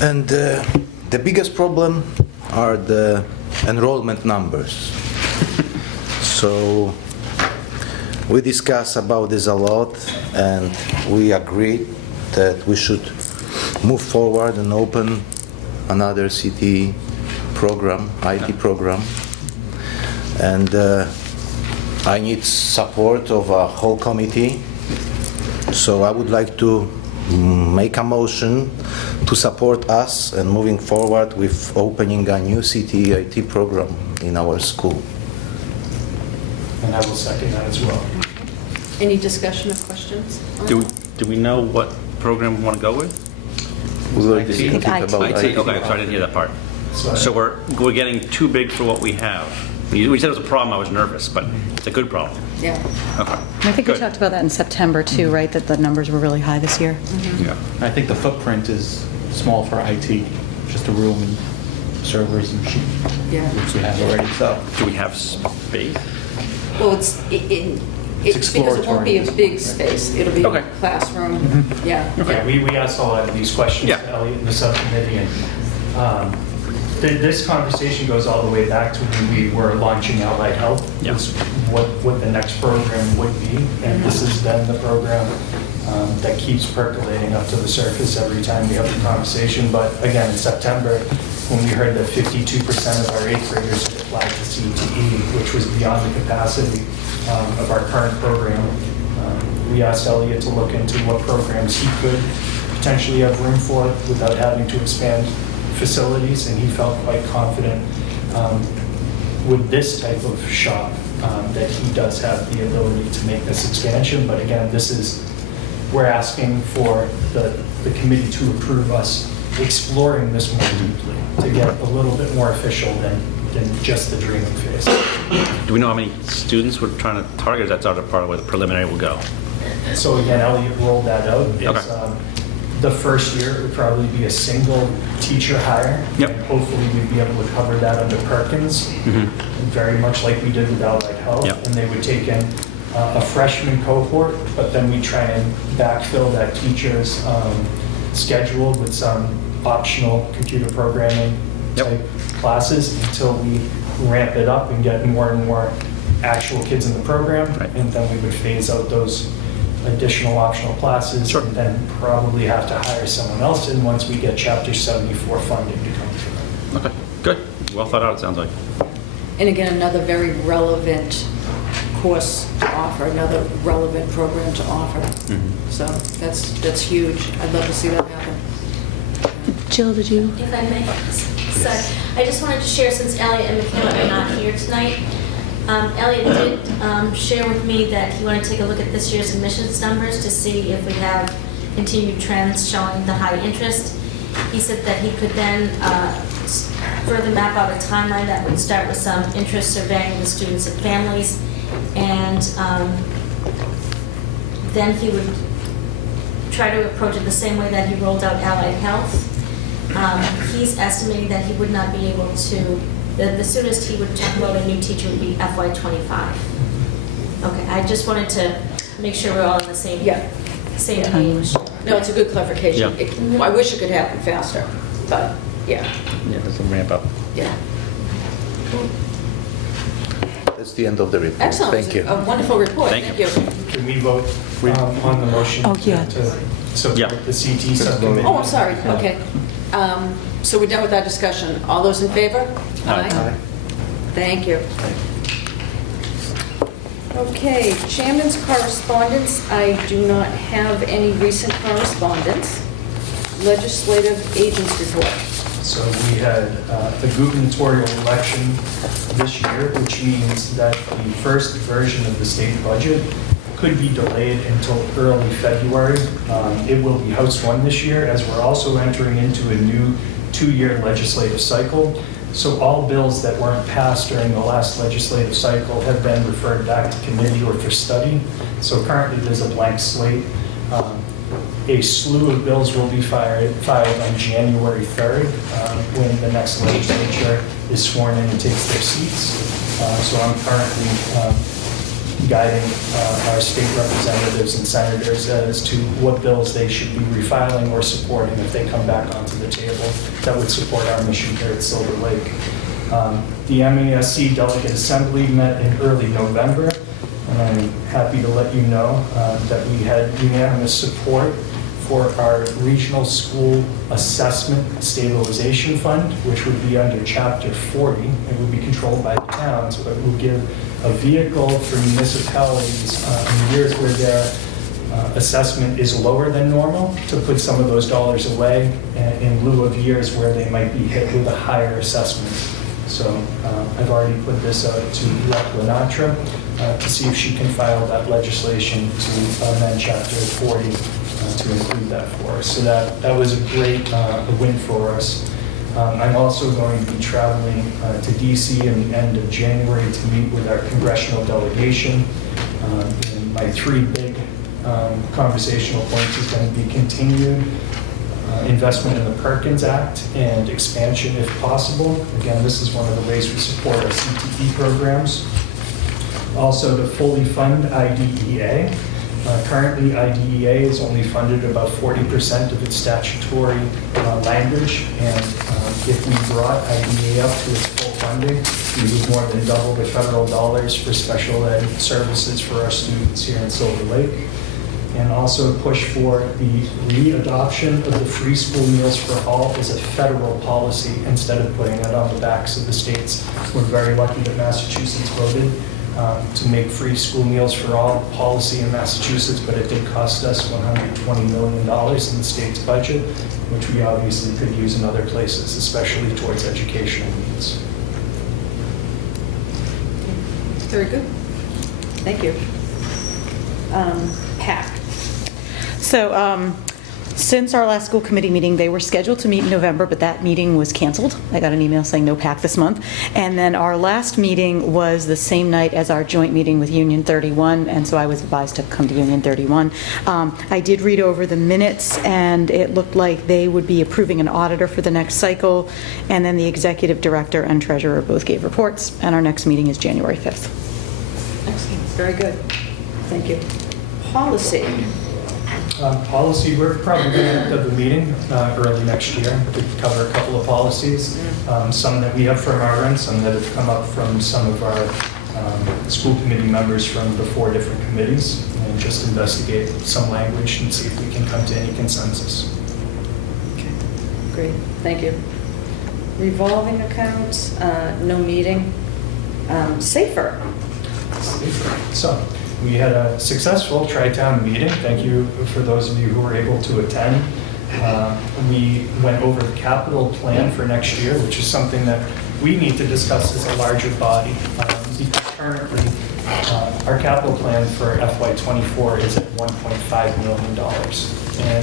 And the biggest problem are the enrollment numbers. So we discussed about this a lot, and we agreed that we should move forward and open another CTE program, IT program. And I need support of a whole committee. So I would like to make a motion to support us and moving forward with opening a new CTE IT program in our school. And I will second that as well. Any discussion or questions? Do we know what program we want to go with? We were IT? thinking about IT? IT. Okay, so I didn't hear that part. So So we're getting too big for what we have. We said it was a problem, I was nervous, but it's a good problem. Yeah. Okay. I think we Good. talked about that in September too, right? That the numbers were really high this year. Yeah. I think the footprint is small for IT, just a room and servers and machine, Yeah. which we have already. So Do we have space? Well, it's because it won't be a big space. It'll be Okay. a classroom. Yeah. Yeah, we asked a lot of these questions Yeah. to Elliot in the subcommittee, and this conversation goes all the way back to when we were launching Allied Health, Yeah. was what the next program would be, and this has been the program that keeps percolating up to the surface every time we have the conversation. But again, in September, when we heard that 52% of our 8th graders had applied to CTE, which was beyond the capacity of our current program, we asked Elliot to look into what programs he could potentially have room for without having to expand facilities, and he felt quite confident with this type of shop that he does have the ability to make this expansion. But again, we're asking for the committee to approve us exploring this more deeply, to get a little bit more official than than just the dreaming phase. Do we know how many students we're trying to target? Is that sort of part of where the preliminary will go? So again, Elliot rolled that out. It's, Okay. the first year, it would probably be a single teacher hire. Yep. And hopefully, we'd be able to cover that under Perkins, very much like we did with Allied Health. Yep. And they would take in a freshman cohort, but then we try and backfill that teacher's schedule with some optional computer programming type classes until we ramp it up and get more and more actual kids in the program. And then we would phase out those additional optional classes and then probably have to hire someone else in once we get Chapter 74 funding to come through. Okay, good. Well thought out, it sounds like. And again, another very relevant course to offer, another relevant program to offer. So that's huge. I'd love to see that happen. Jill, did you? If I may, sorry, I just wanted to share, since Elliot and Michaela are not here tonight, Elliot did share with me that he wanted to take a look at this year's admissions numbers to see if we have continued trends showing the high interest. He said that he could then further map out a timeline that would start with some interest surveying the students and families, and then he would try to approach it the same way that he rolled out Allied Health. He's estimating that he would not be able to, the soonest he would promote a new teacher would be FY25. Okay, I just wanted to make sure we're all on the same same page. No, it's a good clarification. I wish it could happen faster, but yeah. Yeah, there's a ramp up. Yeah. That's the end of the report. Excellent. Thank you. A wonderful report. Thank Thank you. Can we vote on the motion Oh, yeah. to support the CT subcommittee? Oh, I'm sorry. Okay. So we're done with that discussion. All those in favor? Aye. Thank you. Okay, Chairman's correspondence. I do not have any recent correspondence. Legislative agents report. So we had a gubernatorial election this year, which means that the first version of the state budget could be delayed until early February. It will be House 1 this year, as we're also entering into a new 2-year legislative cycle. So all bills that weren't passed during the last legislative cycle have been referred back to committee or for study. So currently there's a blank slate. A slew of bills will be filed on January 3rd when the next legislature is sworn in and takes their seats. So I'm currently guiding our state representatives and senators as to what bills they should be refiling or supporting if they come back onto the table that would support our mission here at Silver Lake. The MASC Delegate Assembly met in early November, and I'm happy to let you know that we had unanimous support for our Regional School Assessment Stabilization Fund, which would be under Chapter 40. It would be controlled by the towns, but it would give a vehicle for municipalities in years where their assessment is lower than normal to put some of those dollars away in lieu of years where they might be hit with a higher assessment. So I've already put this out to Rep. Lenatra to see if she can file that legislation to amend Chapter 40 to include that for us. So that was a great win for us. I'm also going to be traveling to DC in the end of January to meet with our congressional delegation. And my 3 big conversational points is going to be continued investment in the Perkins Act and expansion if possible. Again, this is one of the ways we support our CTE programs. Also, to fully fund IDEA. Currently, IDEA is only funded about 40% of its statutory language, and if we brought IDEA up to its full funding, we would more than double the federal dollars for special ed services for our students here in Silver Lake. And also push for the re-adoption of the free school meals for all as a federal policy instead of putting it on the backs of the states. We're very lucky that Massachusetts voted to make free school meals for all policy in Massachusetts, but it did cost us $120 million in the state's budget, which we obviously could use in other places, especially towards educational needs. Very good. Thank you. PAC. So Since our last school committee meeting, they were scheduled to meet in November, but that meeting was canceled. I got an email saying no PAC this month. And then our last meeting was the same night as our joint meeting with Union 31, and so I was advised to come to Union 31. I did read over the minutes, and it looked like they would be approving an auditor for the next cycle, and then the executive director and treasurer both gave reports, and our next meeting is January 5th. Excellent, very good. Thank you. Policy. Policy, we're probably going to have a meeting early next year to cover a couple of policies, some that we have from our end, some that have come up from some of our school committee members from the 4 different committees, and just investigate some language and see if we can come to any consensus. Okay, great, thank you. Revolving accounts, no meeting. Safer. So, we had a successful Tri-Town meeting. Thank you for those of you who were able to attend. We went over the capital plan for next year, which is something that we need to discuss as a larger body. Because currently, our capital plan for FY24 is at $1.5 million.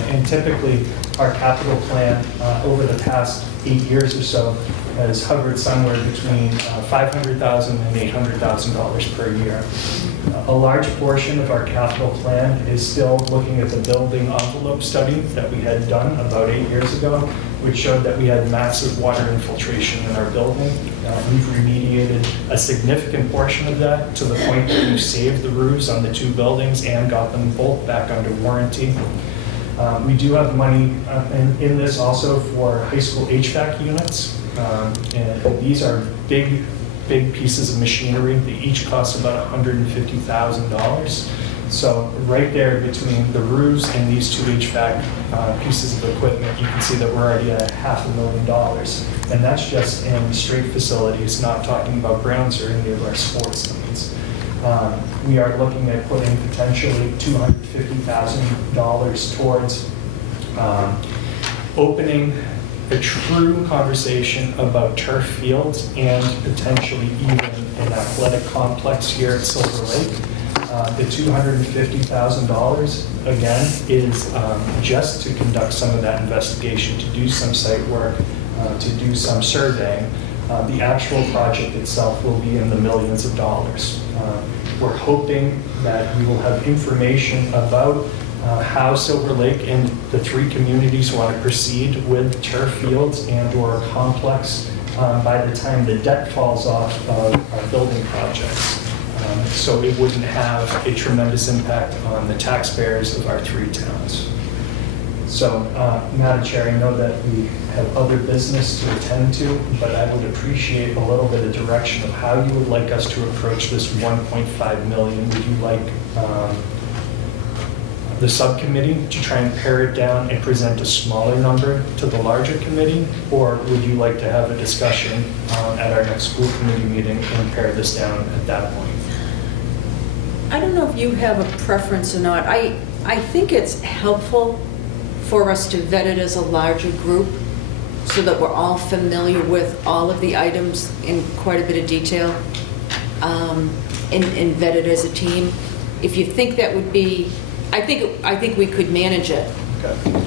And typically, our capital plan over the past 8 years or so has hovered somewhere between $500,000 and $800,000 per year. A large portion of our capital plan is still looking at the building envelope study that we had done about 8 years ago, which showed that we had massive water infiltration in our building. We've remediated a significant portion of that to the point that we've saved the roofs on the 2 buildings and got them both back under warranty. We do have money in this also for high school HVAC units. And these are big pieces of machinery. They each cost about $150,000. So right there between the roofs and these 2 HVAC pieces of equipment, you can see that we're already at $500,000. And that's just in straight facilities, not talking about grounds or any of our sports needs. We are looking at putting potentially $250,000 towards opening a true conversation about turf fields and potentially even an athletic complex here at Silver Lake. The $250,000, again, is just to conduct some of that investigation, to do some site work, to do some surveying. The actual project itself will be in the millions of dollars. We're hoping that we will have information about how Silver Lake and the 3 communities want to proceed with turf fields and or complex by the time the debt falls off of our building projects. So it wouldn't have a tremendous impact on the taxpayers of our 3 towns. So, Madam Chair, I know that we have other business to attend to, but I would appreciate a little bit of direction of how you would like us to approach this $1.5 million. Would you like the subcommittee to try and pare it down and present a smaller number to the larger committee? Or would you like to have a discussion at our next school committee meeting and pare this down at that point? I don't know if you have a preference or not. I think it's helpful for us to vet it as a larger group so that we're all familiar with all of the items in quite a bit of detail and vet it as a team. If you think that would be, I think we could manage it. Okay.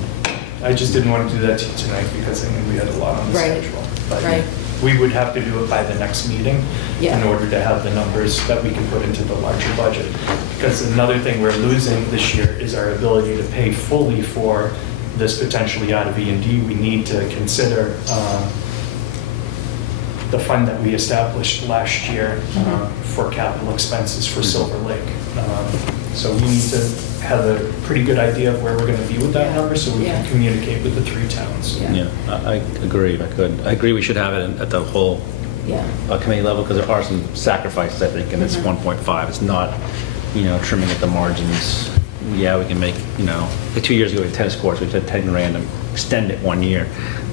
I just didn't want to do that to you tonight because I mean we had a lot on the schedule. But right. We would have to do it by the next meeting Yeah. in order to have the numbers that we can put into the larger budget. Because another thing we're losing this year is our ability to pay fully for this potentially out of E&D. We need to consider the fund that we established last year for capital expenses for Silver Lake. So we need to have a pretty good idea of where we're going to be with that number so we can communicate with the 3 towns. Yeah, I agree if I could. I agree we should have it at the whole committee level because there are some sacrifices, I think, and it's 1.5. It's not, trimming at the margins. Yeah, we can make, like 2 years ago we had tennis courts, we had 10 grand and extend it 1 year.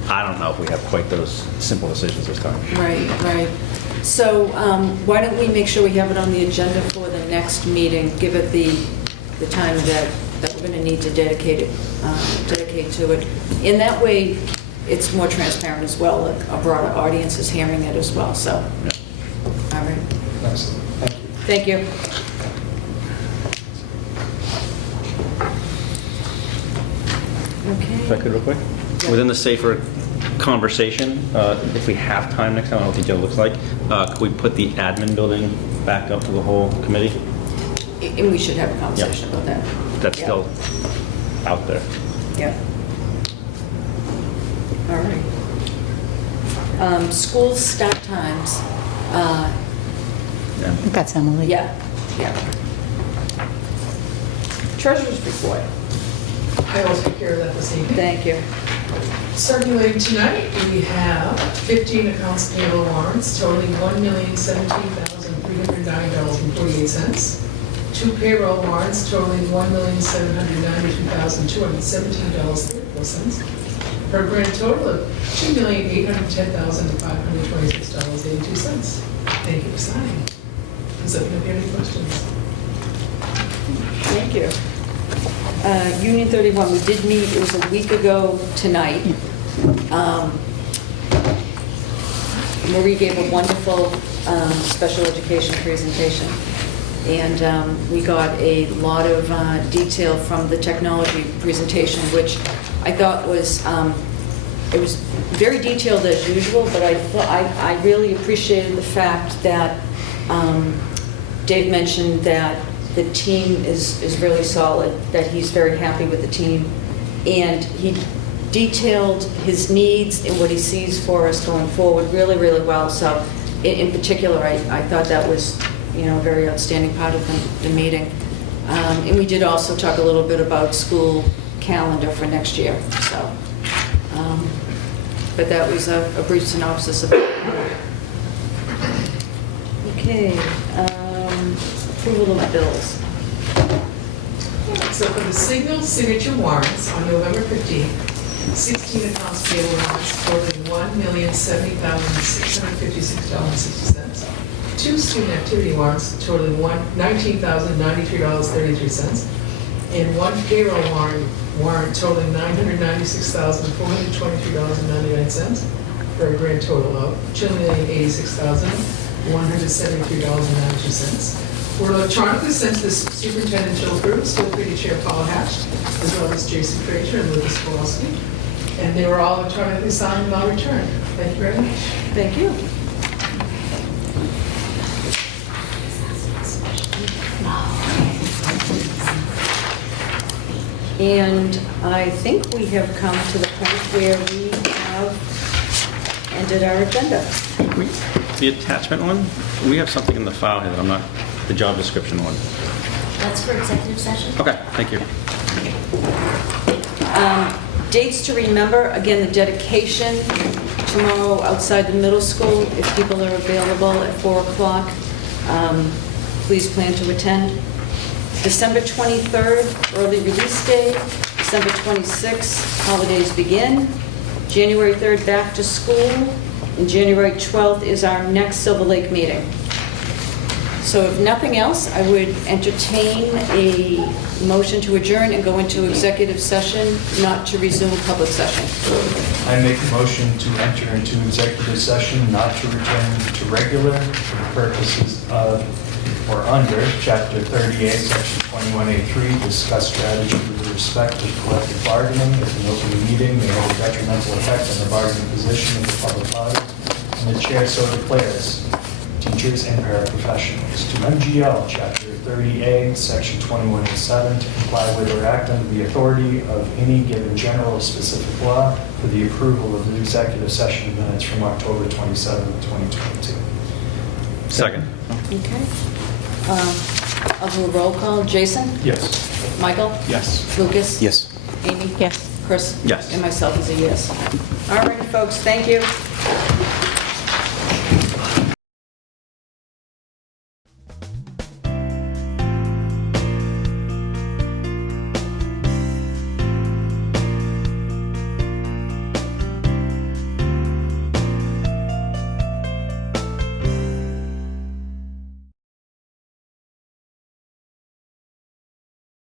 I don't know if we have quite those simple decisions this time. Right. So why don't we make sure we have it on the agenda for the next meeting, give it the time that we're going to need to dedicate to it. In that way, it's more transparent as well. A broader audience is hearing it as well. So, all right. Excellent. Thank you. Okay. if I could real quick. Within the safer conversation, if we have time next time, I don't know what the agenda looks like, could we put the admin building back up to the whole committee? And we should have a conversation about that. That's Yeah. still out there. Yeah. All right. School start times. I think that's Emily. Yeah, yeah. Treasurer's report. I will take care of that this evening. Thank you. Circulating tonight, we have 15 accounts payable warrants totaling $1,017,309.48. 2 payroll warrants totaling $1,792,217.34, for a grand total of $2,810,526.82. Thank you for signing. Does anyone have any questions? Thank you. Union 31, we did meet, it was a week ago tonight. Marie gave a wonderful special education presentation, and we got a lot of detail from the technology presentation, which I thought was, it was very detailed as usual, but I really appreciated the fact that Dave mentioned that the team is really solid, that he's very happy with the team, and he detailed his needs and what he sees for us going forward really, really well. So in particular, I thought that was, a very outstanding part of the meeting. And we did also talk a little bit about school calendar for next year. So, but that was a brief synopsis of it. Okay. Approval of bills. So for the single signature warrants on November 15th, 16 accounts payable warrants totaling $1,070,656.60. 2 student activity warrants totaling $19,093.33. And 1 payroll warrant totaling $996,423.99, for a grand total of $2,086,173.92. Were electronically sent to the superintendent Jill Bruce, school committee chair Paul Hatch, as well as Jason Frazier and Lucas Kowalski. And they were all electronically signed and all returned. Thank you very much. Thank you. And I think we have come to the point where we have ended our agenda. The attachment one, we have something in the file here that I'm not, the job description one. That's for executive session? Okay, thank you. Dates to remember, again, the dedication tomorrow outside the middle school. If people are available at 4 o'clock, please plan to attend. December 23rd, early release day. December 26th, holidays begin. January 3rd, back to school. And January 12th is our next Silver Lake meeting. So if nothing else, I would entertain a motion to adjourn and go into executive session, not to resume public session. I make a motion to enter into executive session, not to return to regular, for the purposes of or under Chapter 38, Section 21A3, discuss strategy with respect to collective bargaining if an open meeting may have a detrimental effect on the bargaining position of the public body, and the chair so declares. Teachers and paraprofessionals. To MGL, Chapter 30A, Section 21A7, to comply with or act under the authority of any given general or specific law for the approval of the executive session minutes from October 27, 2022. Second. Okay. I'll do a roll call. Jason? Yes. Michael? Yes. Lucas? Yes. Amy? Yes. Chris? Yes. And myself is a yes. All right, folks, thank you.